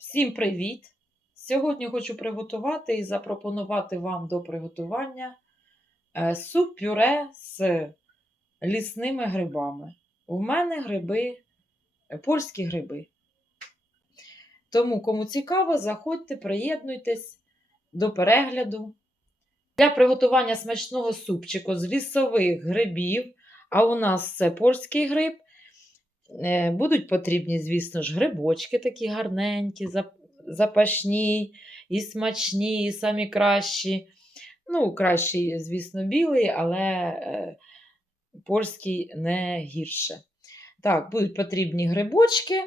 Всім привіт! Сьогодні хочу приготувати і запропонувати вам до приготування е, суп-пюре з лісними грибами. У мене гриби, е, польські гриби. Тому, кому цікаво, заходьте, приєднуйтесь до перегляду. Для приготування смачного супчику з лісових грибів, а у нас це польський гриб. Е, Будуть потрібні, звісно ж, грибочки такі гарненькі, запашні, і смачні, і самі кращі. Ну, кращий, звісно, білий, але е, польський не гірше. Так, будуть потрібні грибочки, е,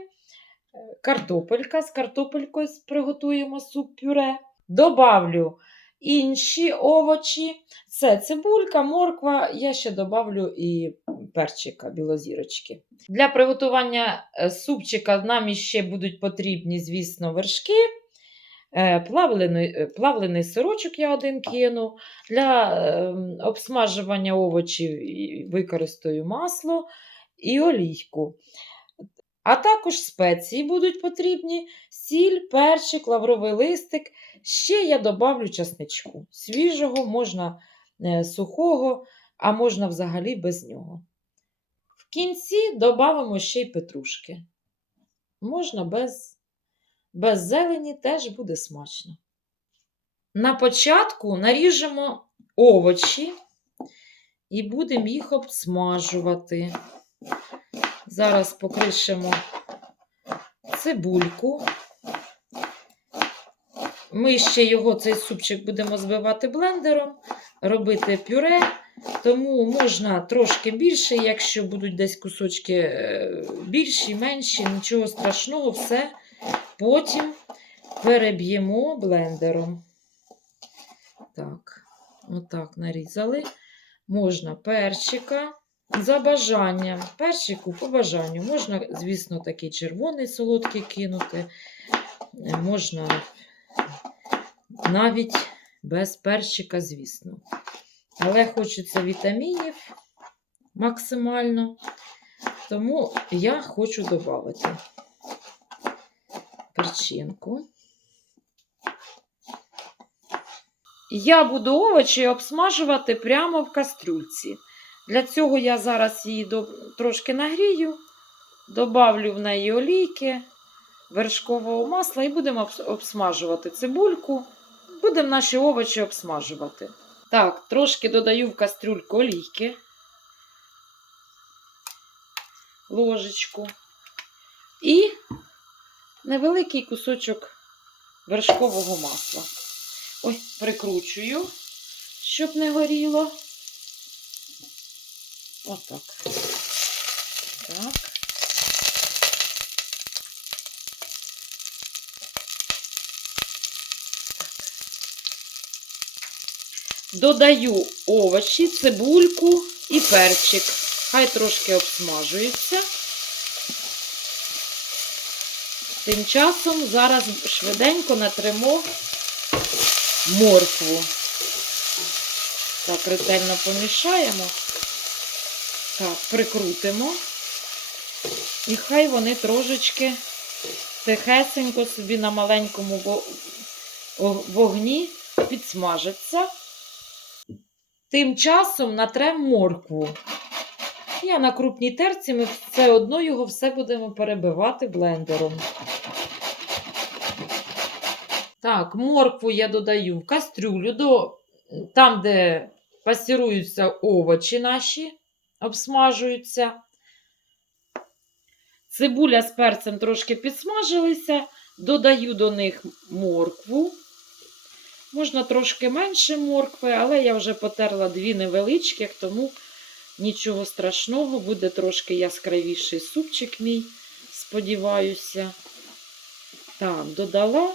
картопелька. З картопелькою приготуємо суп-пюре. Добавлю інші овочі. Це цибулька, морква. Я ще добавлю і перчика, білозірочки. Для приготування е, супчика нам іще будуть потрібні, звісно, вершки. Е, Плавлений, е, плавлений сирочок я один кину. Для е, обсмажування овочів використаю масло і олійку. А також спеції будуть потрібні: сіль, перчик, лавровий листик. Ще я добавлю часничку. Свіжого, можна е, сухого, а можна взагалі без нього. В кінці додамо ще й петрушки. Можна без, без зелені, теж буде смачно. На початку наріжемо овочі і будемо їх обсмажувати. Зараз покришемо цибульку. Ми ще його, цей супчик, будемо збивати блендером, робити пюре. Тому можна трошки більше, якщо будуть десь кусочки е, більші, менші, нічого страшного, все потім переб'ємо блендером. Так, отак нарізали. Можна перчика. За бажанням. Перчику по бажанню. Можна, звісно, такий червоний солодкий кинути. Е, Можна навіть без перчика, звісно. Але хочеться вітамінів максимально, тому я хочу додати перчинку. Я буду овочі обсмажувати прямо в кастрюльці. Для цього я зараз її трошки нагрію, добавлю в неї олійки, вершкового масла і будемо обсмажувати цибульку. Будемо наші овочі обсмажувати. Так, трошки додаю в кастрюльку олійки, ложечку і невеликий кусочок вершкового масла. Ой, прикручую, щоб не горіло. Отак. Так. Додаю овочі, цибульку і перчик. Хай трошки обсмажується. Тим часом зараз швиденько натримо моркву. Так, ретельно помішаємо. Так, прикрутимо. І хай вони трошечки тихесенько собі на маленькому вогні підсмажаться. Тим часом натрем моркву. Я на крупній терці ми все одно його все будемо перебивати блендером. Так, моркву я додаю в кастрюлю, до, там, де пасіруються овочі наші, обсмажуються. Цибуля з перцем трошки підсмажилися, додаю до них моркву. Можна трошки менше моркви, але я вже потерла дві невеличких, тому нічого страшного, буде трошки яскравіший супчик мій, сподіваюся. Так, додала,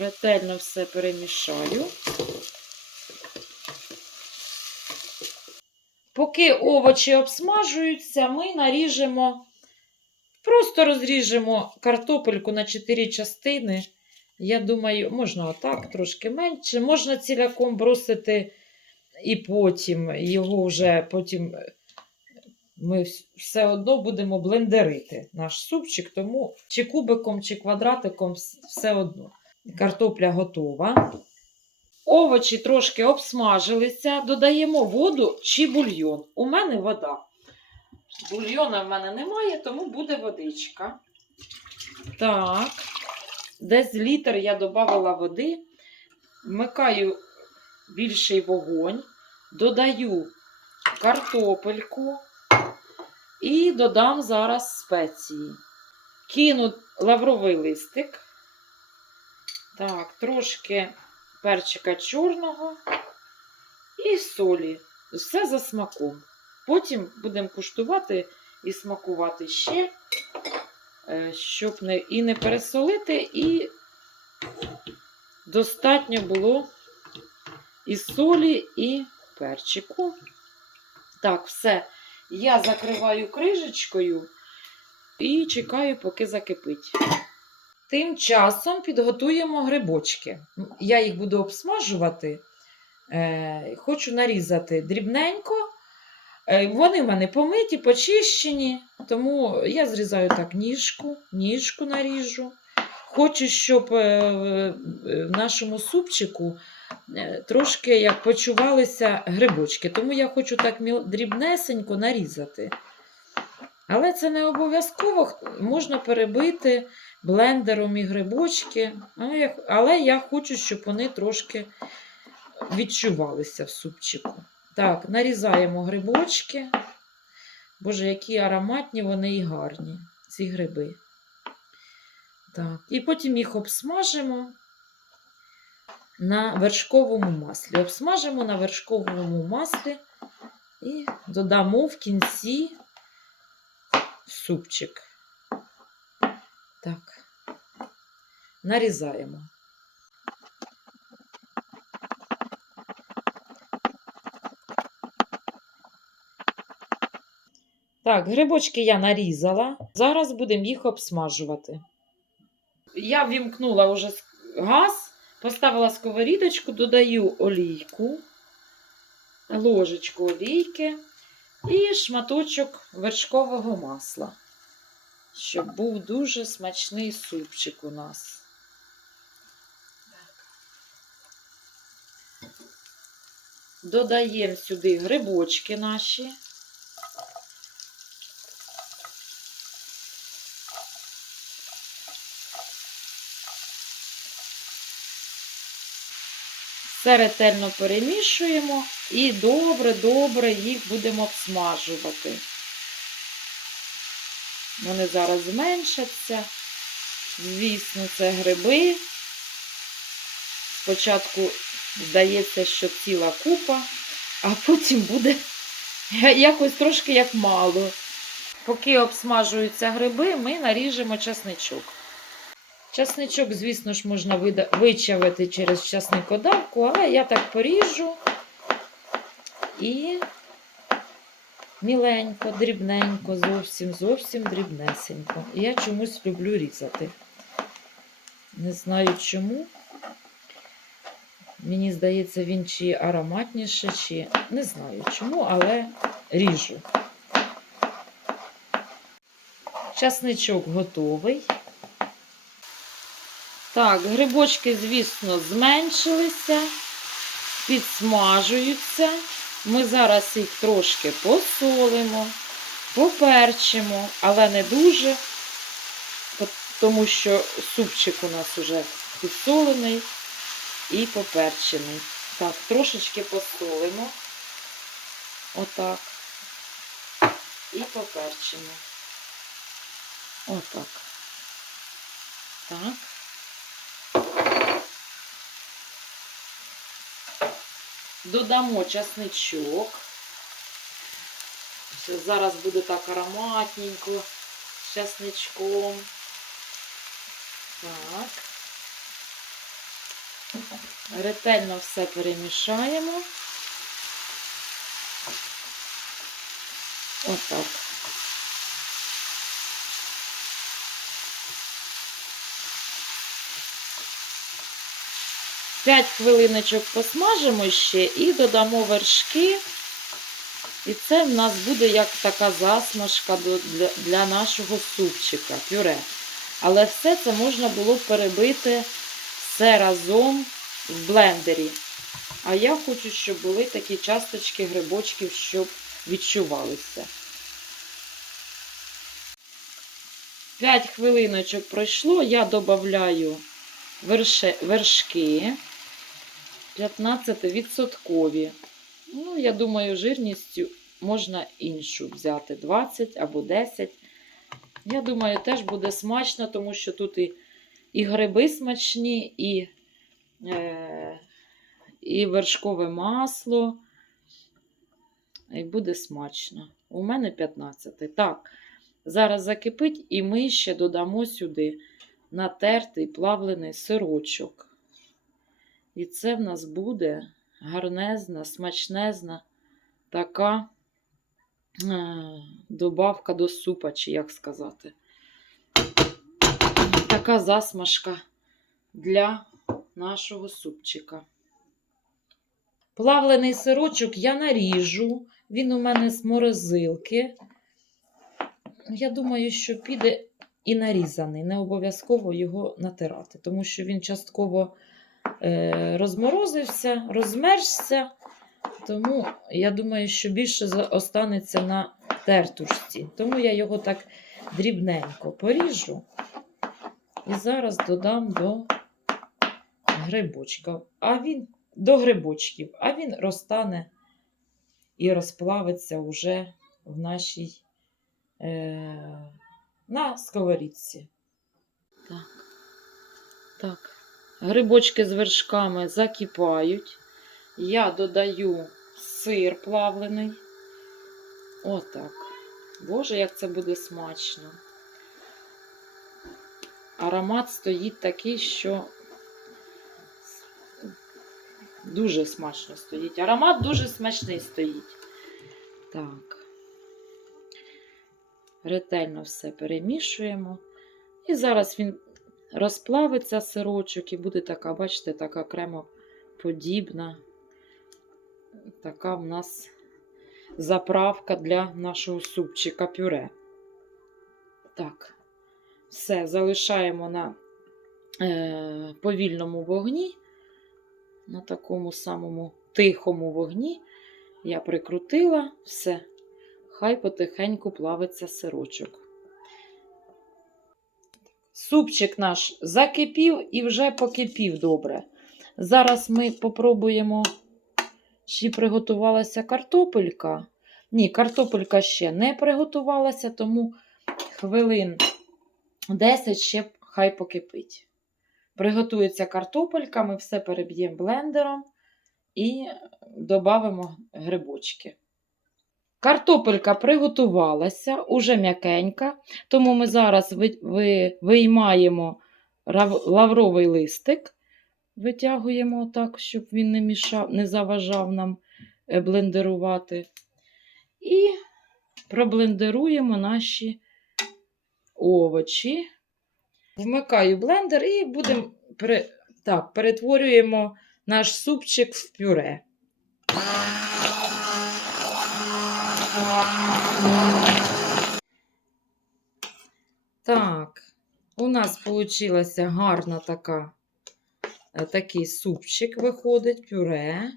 ретельно все перемішаю. Поки овочі обсмажуються, ми наріжемо, просто розріжемо картопельку на 4 частини. Я думаю, можна отак, трошки менше. Можна ціляком бросити і потім його вже потім ми все одно будемо блендерити наш супчик, тому чи кубиком, чи квадратиком все одно. Картопля готова. Овочі трошки обсмажилися, додаємо воду чи бульйон. У мене вода. Бульйона в мене немає, тому буде водичка. Так, десь літр я додавала води, вмикаю більший вогонь, додаю картопельку і додам зараз спеції. Кину лавровий листик. Так, трошки перчика чорного і солі. Все за смаком. Потім будемо куштувати і смакувати ще, щоб не, і не пересолити, і достатньо було і солі, і перчику. Так, все. Я закриваю крижечкою і чекаю, поки закипить. Тим часом підготуємо грибочки. Я їх буду обсмажувати. Е, хочу нарізати дрібненько. Е, вони в мене помиті, почищені, тому я зрізаю так ніжку, ніжку наріжу. Хочу, щоб е, в нашому супчику е, трошки як почувалися грибочки. Тому я хочу так дрібнесенько нарізати. Але це не обов'язково, можна перебити блендером і грибочки. Але я хочу, щоб вони трошки відчувалися в супчику. Так, нарізаємо грибочки. Боже, які ароматні вони і гарні, ці гриби. Так, і потім їх обсмажимо на вершковому маслі. Обсмажимо на вершковому маслі і додамо в кінці супчик. Так, нарізаємо. Так, грибочки я нарізала. Зараз будемо їх обсмажувати. Я вімкнула вже газ, поставила сковорідочку, додаю олійку, ложечку олійки і шматочок вершкового масла, щоб був дуже смачний супчик у нас. Додаємо сюди грибочки наші. Все ретельно перемішуємо і добре-добре їх будемо обсмажувати. Вони зараз зменшаться. Звісно, це гриби. Спочатку здається, що ціла купа, а потім буде якось трошки як мало. Поки обсмажуються гриби, ми наріжемо часничок. Часничок, звісно ж, можна вичавити через часникодавку, але я так поріжу і міленько, дрібненько, зовсім зовсім дрібнесенько. І я чомусь люблю різати. Не знаю чому. Мені здається, він чи ароматніше, чи не знаю чому, але ріжу. Часничок готовий. Так, грибочки, звісно, зменшилися, підсмажуються. Ми зараз їх трошки посолимо, поперчимо, але не дуже, тому що супчик у нас уже підсолений і поперчений. Так, трошечки посолимо. Отак. І поперчимо. Отак. Так. Додамо часничок. Все, зараз буде так ароматненько з часничком. Так. Ретельно все перемішаємо. Отак. П'ять хвилиночок посмажимо ще і додамо вершки І це в нас буде як така засмажка для нашого супчика, пюре. Але все це можна було перебити все разом в блендері. А я хочу, щоб були такі часточки грибочків, щоб відчувалися. 5 хвилиночок пройшло, я додаю вершки 15%. Ну, я думаю, жирністю можна іншу взяти 20 або 10. Я думаю, теж буде смачно, тому що тут і, і гриби смачні, і, е, і вершкове масло. І буде смачно. У мене 15. Так, зараз закипить, і ми ще додамо сюди натертий плавлений сирочок. І це в нас буде гарнезна, смачнезна така е, добавка до супа, чи як сказати. Така засмажка для нашого супчика. Плавлений сирочок я наріжу. Він у мене з морозилки. Я думаю, що піде і нарізаний. Не обов'язково його натирати, тому що він частково розморозився, розмерзся. Тому я думаю, що більше останеться на тертушці. Тому я його так дрібненько поріжу. І зараз додам до грибочка. А він до грибочків, а він розтане і розплавиться уже в нашій е, на сковорідці. Так. Так. Грибочки з вершками закипають. Я додаю сир плавлений. Отак. Боже, як це буде смачно. Аромат стоїть такий, що дуже смачно стоїть. Аромат дуже смачний стоїть. Так. Ретельно все перемішуємо. І зараз він розплавиться сирочок і буде така, бачите, така кремоподібна. Така в нас заправка для нашого супчика пюре. Так, все залишаємо на е, повільному вогні, на такому самому тихому вогні. Я прикрутила все, хай потихеньку плавиться сирочок. Супчик наш закипів і вже покипів добре. Зараз ми попробуємо, чи приготувалася картопелька. Ні, картопелька ще не приготувалася, тому хвилин 10 ще хай покипить. Приготується картопелька, ми все переб'ємо блендером і додамо грибочки. Картопелька приготувалася, уже м'якенька, тому ми зараз ви, ви, виймаємо лавровий листик, витягуємо так, щоб він не, мішав, не заважав нам е, блендерувати. І проблендеруємо наші овочі. Вмикаю блендер і будемо так, перетворюємо наш супчик в пюре. Так, у нас получилася гарна така, е, такий супчик виходить, пюре.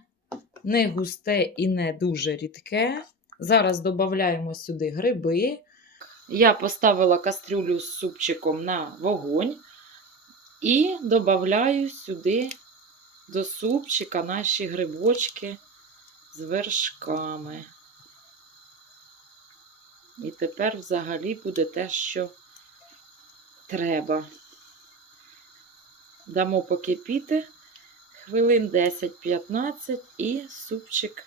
Не густе і не дуже рідке. Зараз додаємо сюди гриби. Я поставила кастрюлю з супчиком на вогонь і додаю сюди до супчика наші грибочки з вершками. І тепер взагалі буде те, що треба. Дамо покипіти хвилин 10-15 і супчик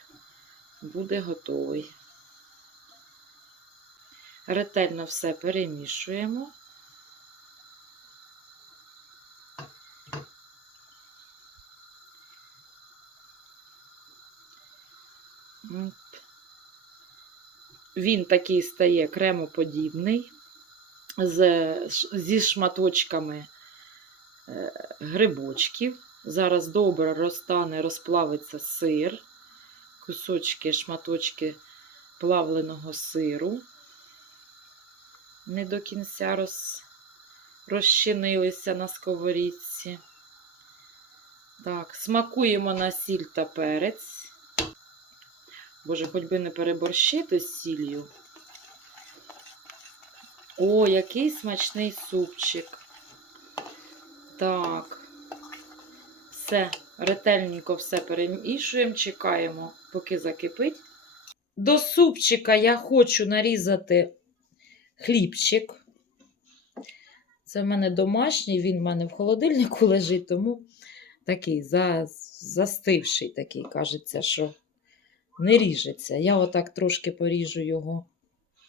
буде готовий. Ретельно все перемішуємо. Він такий стає кремоподібний з, зі шматочками е, грибочків. Зараз добре розтане, розплавиться сир, кусочки, шматочки плавленого сиру. Не до кінця роз... розчинилися на сковорідці. Так, смакуємо на сіль та перець. Боже, хоч би не переборщити з сіллю. О, який смачний супчик. Так. Все, ретельненько все перемішуємо, чекаємо, поки закипить. До супчика я хочу нарізати хлібчик. Це в мене домашній, він в мене в холодильнику лежить, тому такий за, застивший такий, кажеться, що не ріжеться. Я отак трошки поріжу його.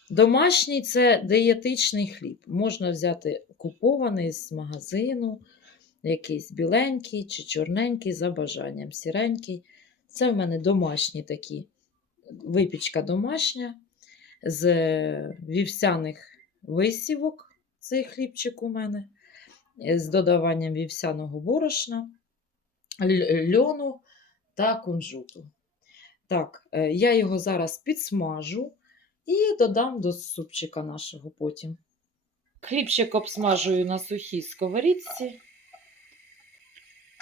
Домашній це дієтичний хліб. Можна взяти купований з магазину, якийсь біленький чи чорненький за бажанням, сіренький. Це в мене домашні такі. Випічка домашня з вівсяних висівок. Цей хлібчик у мене, з додаванням вівсяного борошна, льону та кунжуту. Так, е, я його зараз підсмажу і додам до супчика нашого потім. Хлібчик обсмажую на сухій сковорідці,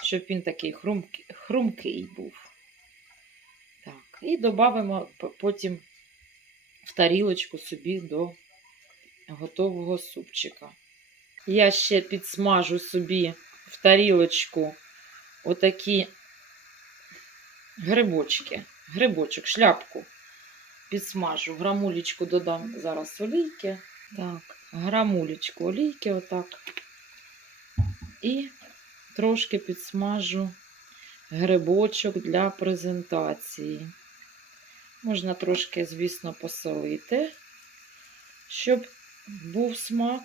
щоб він такий хрумкий, хрумкий був. Так, і додамо потім в тарілочку собі до готового супчика. Я ще підсмажу собі в тарілочку отакі грибочки, грибочок, шляпку підсмажу. Грамулечку додам зараз олійки. Так, грамулечку олійки, отак. І трошки підсмажу грибочок для презентації. Можна трошки, звісно, посолити, щоб був смак.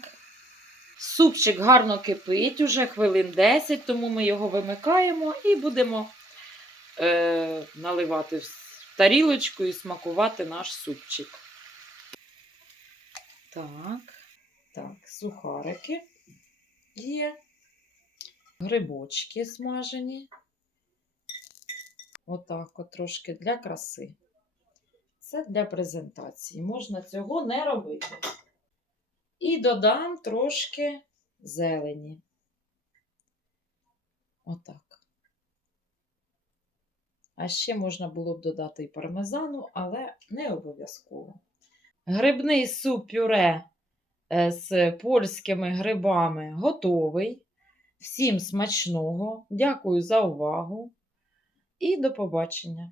Супчик гарно кипить, уже хвилин 10, тому ми його вимикаємо і будемо е, наливати тарілочку і смакувати наш супчик. Так, так, сухарики є, грибочки смажені. Отак от трошки для краси. Це для презентації. Можна цього не робити. І додам трошки зелені. Отак. А ще можна було б додати і пармезану, але не обов'язково. Грибний суп пюре е, з польськими грибами готовий. Всім смачного. Дякую за увагу і до побачення!